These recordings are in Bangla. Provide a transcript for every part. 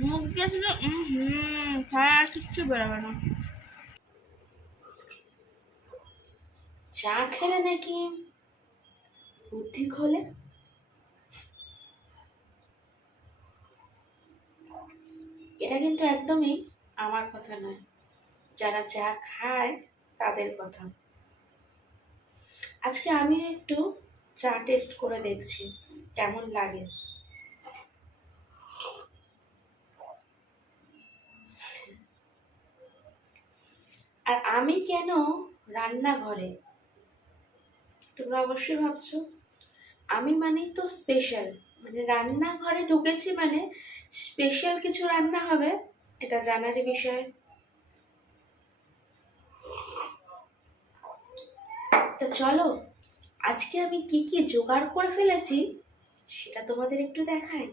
মুখ দিয়ে শুধু ছাড়া আর কিচ্ছু বেরোবে না। চা খেলে নাকি বুদ্ধি খোলে? এটা কিন্তু একদমই আমার কথা নয়। যারা চা খায়, তাদের কথা। আজকে আমি একটু চা টেস্ট করে দেখছি, কেমন লাগে আর আমি কেন রান্নাঘরে? তোমরা অবশ্যই ভাবছ। আমি মানেই তো স্পেশাল মানে রান্নাঘরে ঢুকেছি মানে স্পেশাল কিছু রান্না হবে, এটা জানারই বিষয়। তো চলো, আজকে আমি কি কি জোগাড় করে ফেলেছি সেটা তোমাদের একটু দেখাই।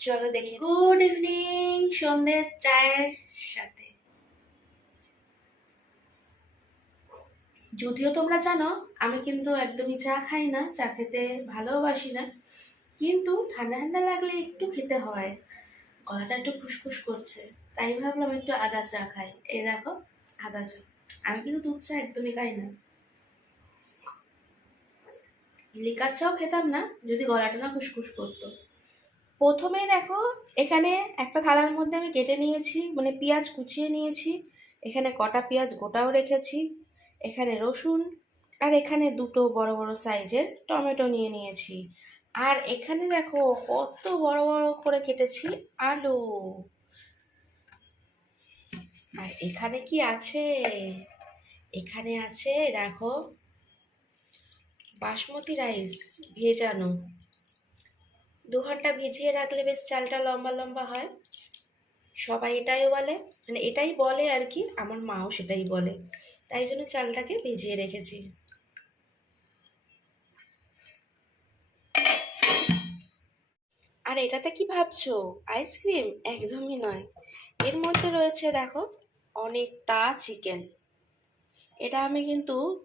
চলো দেখি। গুড ইভিনিং, সন্ধ্যের চায়ের সাথে। যদিও তোমরা জানো, আমি কিন্তু একদমই চা খাই না, চা খেতে ভালোবাসি না। কিন্তু ঠান্ডা ঠান্ডা লাগলে একটু খেতে হয়। গলাটা একটু খুসখুস করছে। তাই ভাবলাম একটু আদা চা খাই। এই দেখো, আদা চা। আমি কিন্তু দুধ চা একদমই খাই না। লিকার চাও খেতাম না, যদি গলাটা না খুসখুস করতো। প্রথমেই দেখো, এখানে একটা থালার মধ্যে আমি কেটে নিয়েছি মানে পেঁয়াজ কুচিয়ে নিয়েছি। এখানে কটা পেঁয়াজ গোটাও রেখেছি। এখানে রসুন আর এখানে দুটো বড় বড় সাইজের টমেটো নিয়ে নিয়েছি। আর এখানে দেখো কত বড় বড় করে কেটেছি আলু। আর এখানে কি আছে? এখানে আছে দেখো বাসমতি রাইস ভেজানো। দু ঘণ্টা ভিজিয়ে রাখলে বেশ চালটা লম্বা লম্বা হয়। সবাই এটাই বলে। মানে এটাই বলে আর কি, আমার মাও সেটাই বলে। তাই জন্য চালটাকে ভিজিয়ে রেখেছি। আর এটাতে কি ভাবছ? আইসক্রিম? একদমই নয়। এর মধ্যে রয়েছে দেখো, অনেকটা চিকেন। এটা আমি কিন্তু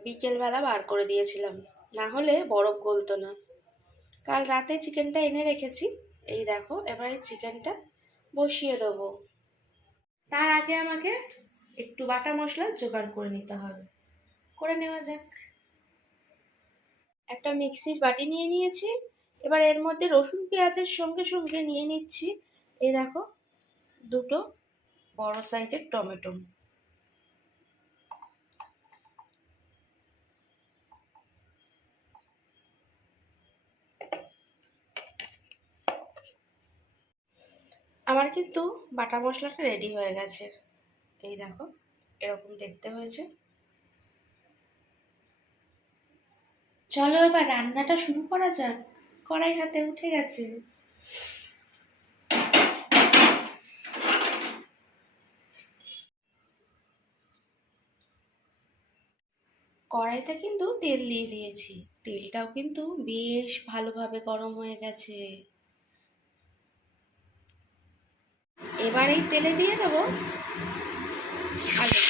বিকেলবেলা বার করে দিয়েছিলাম। না হলে বরফ গলতো না। কাল রাতে চিকেনটা এনে রেখেছি। এই দেখো, এবার এই চিকেনটা বসিয়ে দেবো। তার আগে আমাকে একটু বাটা মশলা জোগাড় করে নিতে হবে। করে নেওয়া যাক। একটা মিক্সির বাটি নিয়ে নিয়েছি। এবার এর মধ্যে রসুন, পেঁয়াজের সঙ্গে সঙ্গে নিয়ে নিচ্ছি। এই দেখো, দুটো বড় সাইজের টমেটো। আমার কিন্তু বাটা মশলাটা রেডি হয়ে গেছে। এই দেখো, এরকম দেখতে হয়েছে। চলো এবার রান্নাটা শুরু করা যাক। কড়াই হাতে উঠে গেছে। কড়াইতে কিন্তু তেল দিয়ে দিয়েছি। তেলটাও কিন্তু বেশ ভালোভাবে গরম হয়ে গেছে। এবার এই তেলে দিয়ে দেবো আলুগুলো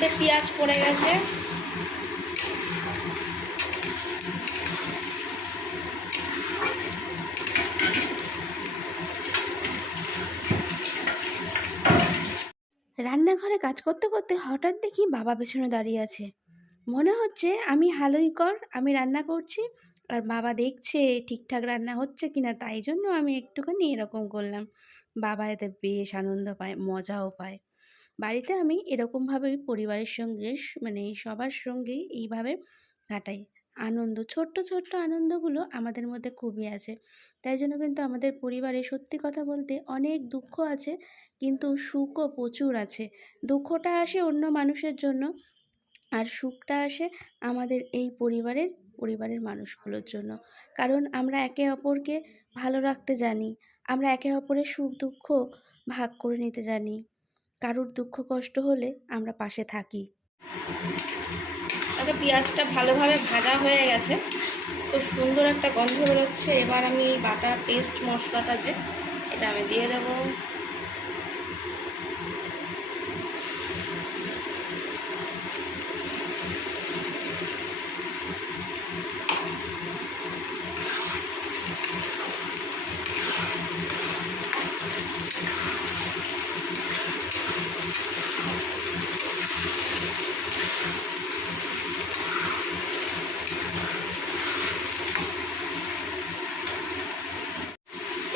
মধ্যে পেঁয়াজ পড়ে গেছে। রান্নাঘরে কাজ করতে করতে হঠাৎ দেখি বাবা পেছনে দাঁড়িয়ে আছে। মনে হচ্ছে আমি হালুই কর, আমি রান্না করছি, আর বাবা দেখছে ঠিকঠাক রান্না হচ্ছে কিনা, তাই জন্য আমি একটুখানি এরকম করলাম। বাবা এতে বেশ আনন্দ পায়, মজাও পায়। বাড়িতে আমি এরকমভাবেই পরিবারের সঙ্গে মানে সবার সঙ্গে এইভাবে কাটাই। আনন্দ, ছোট্ট ছোট্ট আনন্দগুলো আমাদের মধ্যে খুবই আছে। তাই জন্য কিন্তু আমাদের পরিবারে সত্যি কথা বলতে অনেক দুঃখ আছে, কিন্তু সুখও প্রচুর আছে। দুঃখটা আসে অন্য মানুষের জন্য, আর সুখটা আসে আমাদের এই পরিবারের পরিবারের মানুষগুলোর জন্য। কারণ আমরা একে অপরকে ভালো রাখতে জানি, আমরা একে অপরের সুখ দুঃখ ভাগ করে নিতে জানি। কারুর দুঃখ কষ্ট হলে আমরা পাশে থাকি। তবে পেঁয়াজটা ভালোভাবে ভাজা হয়ে গেছে। তো সুন্দর একটা গন্ধ বেরোচ্ছে। এবার আমি বাটা পেস্ট মশলাটা যে, এটা আমি দিয়ে দেবো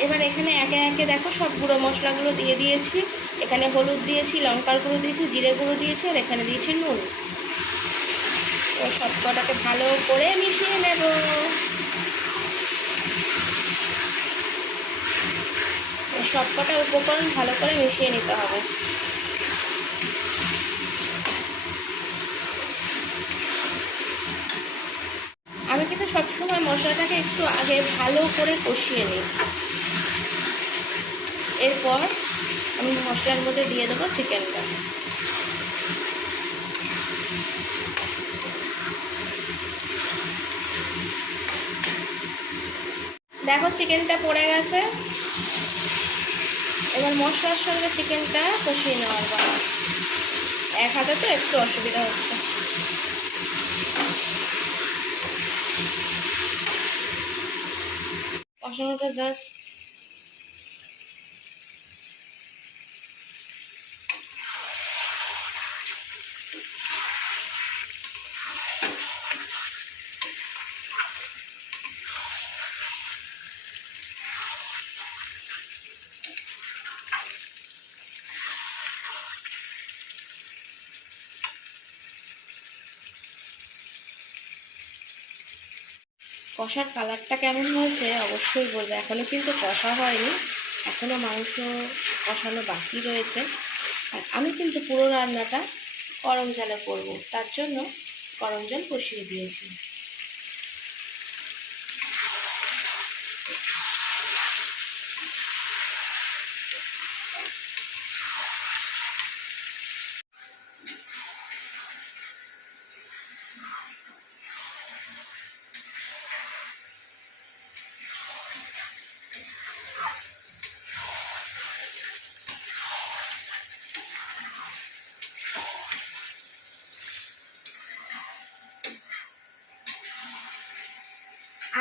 এবার একে দেখো সব গুঁড়ো মশলাগুলো দিয়ে দিয়েছি। এখানে হলুদ দিয়েছি, লঙ্কার গুঁড়ো দিয়েছি, জিরে গুঁড়ো দিয়েছি আর এখানে দিয়েছি নুন। এবার সব কটাকে ভালো করে মিশিয়ে নেব। সব কটা উপকরণ ভালো করে মিশিয়ে নিতে হবে। আমি কিন্তু সবসময় মশলাটাকে একটু আগে ভালো করে কষিয়ে নিই। এরপর আমি মশলার মধ্যে দিয়ে দেবো চিকেনটা। দেখো চিকেনটা পড়ে গেছে। এবার মশলার সঙ্গে চিকেনটা কষিয়ে নেওয়ার পর এক হাতে তো একটু অসুবিধা হচ্ছে। কষানোটা জাস্ট কষার কালারটা কেমন হয়েছে অবশ্যই বলবে। এখনও কিন্তু কষা হয়নি এখনও মাংস কষানো বাকি রয়েছে। আর আমি কিন্তু পুরো রান্নাটা গরম জলে করব, তার জন্য গরম জল কষিয়ে দিয়েছি।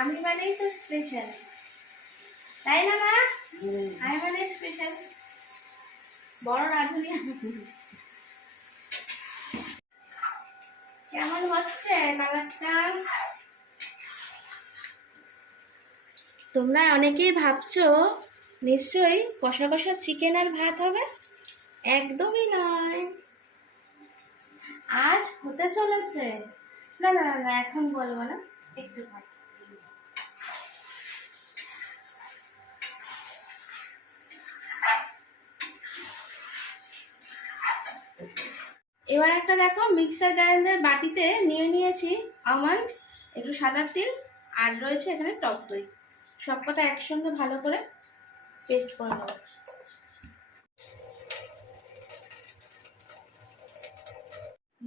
আমি মানেই তো স্পেশাল তাই না মা? আমি মানে স্পেশাল বড় রাঁধুনি কেমন হচ্ছে কালারটা তোমরা অনেকেই ভাবছ নিশ্চয়ই কষা কষা চিকেন আর ভাত হবে? একদমই নয়। আজ হতে চলেছে। না না না এখন বলব না। একটু পর। এবার একটা দেখো মিক্সার গ্রাইন্ডার বাটিতে নিয়ে নিয়েছি আমন্ড একটু সাদা তিল, আর রয়েছে এখানে টক দই। সবকটা একসঙ্গে ভালো করে পেস্ট করে নেব।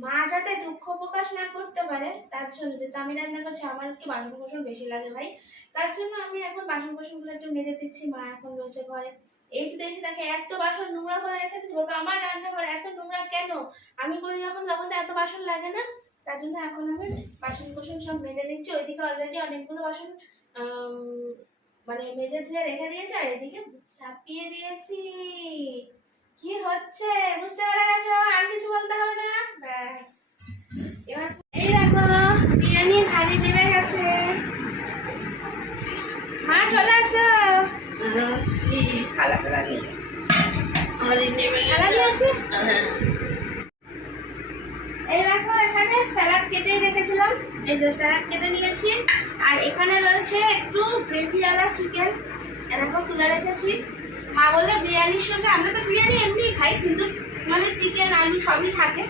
মা যাতে দুঃখ প্রকাশ না করতে পারে, তার জন্য যেহেতু আমি রান্না করছি, আমার একটু বাসন বেশি লাগে ভাই। তার জন্য আমি এখন বাসন একটু মেজে দিচ্ছি, মা এখন রয়েছে ঘরে। এই যদি এসে দেখে এত বাসন নোংরা করে রেখে দিচ্ছি বলব, আমার রান্নাঘরে এত নোংরা কেন? আমি করি যখন তখন তো এত বাসন লাগে না। তার জন্য এখন আমি বাসন কোসন সব মেজে নিচ্ছি। ওইদিকে অলরেডি অনেকগুলো বাসন মানে মেজে ধুয়ে রেখে দিয়েছি, আর এদিকে ছাপিয়ে দিয়েছি। কি হচ্ছে? বুঝতে পেরে গেছো? আর কিছু বলতে হবে না? ব্যাস। এবার এই দেখো বিরিয়ানির হাড়ি নেমে গেছে। মা, চলে আসো খালা এখানে স্যালাড কেটে রেখেছিলাম। নিয়েছি। আর এখানে রয়েছে একটু গ্রেভিওয়ালা চিকেন দেখো, তুলে রেখেছি। মা বললে, বিরিয়ানির সঙ্গে আমরা তো বিরিয়ানি এমনিই খাই, কিন্তু মানে চিকেন আলু সবই থাকে।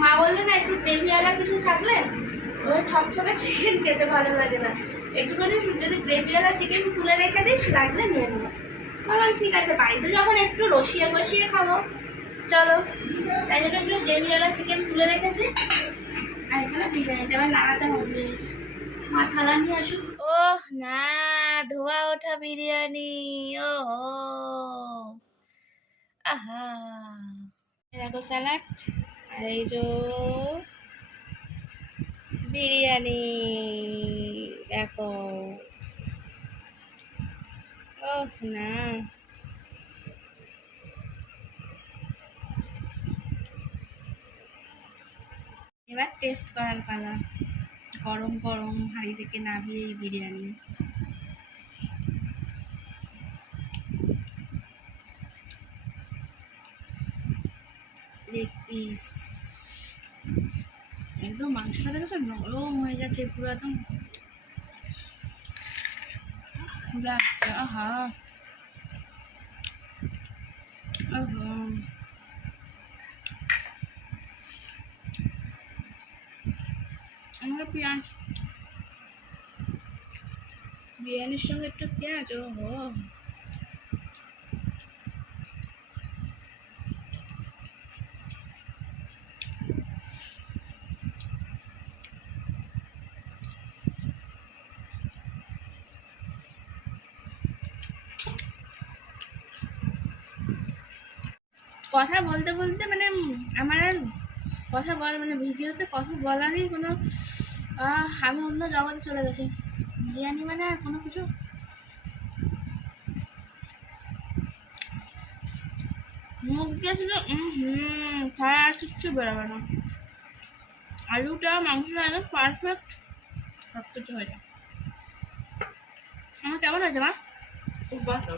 মা বললে, না, একটু গ্রেভিওয়ালা কিছু থাকলে? ওই ছকছকে চিকেন খেতে ভালো লাগে না। একটুখানি যদি গ্রেভিওয়ালা চিকেন তুলে রেখে দিস, লাগলে নিয়ে নেব। বললাম, ঠিক আছে, বাড়িতে যখন একটু রসিয়ে কষিয়ে খাব, চলো। তাই জন্য একটু গ্রেভিওয়ালা চিকেন তুলে রেখেছি। আর এখানে বিরিয়ানিটা আবার লাগাতে হবে। মা থালা নিয়ে আসুক ওহ, না, ধোয়া ওঠা বিরিয়ানি ও আহা। দেখো স্যালাড আর এই যে বিরিয়ানি দেখো ওহ না। এবার টেস্ট করার পালা। গরম গরম, হাঁড়ি থেকে নামিয়ে এই বিরিয়ানি। লেগ একদম মাংসটা দেখেছ? নরম হয়ে গেছে পুরো একদম যাচ্ছে আহা আমরা পেঁয়াজ বিরিয়ানির সঙ্গে একটু পেঁয়াজ ও কথা বলতে বলতে মানে আমার আর কথা বল মানে ভিডিওতে কথা বলারই কোনো আমি অন্য জগতে চলে গেছি। বিরিয়ানি মানে আর কোনো কিছু? মুখ দিয়ে শুধু হুম ছাড়া আর কিচ্ছু বেরোবে না। আলুটা মাংসটা একদম পারফেক্ট সব কিছু হয়ে যায়। আমার কেমন হয়েছে, মা? খুব ভালো।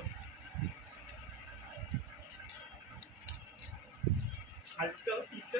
আলুটাও সিদ্ধ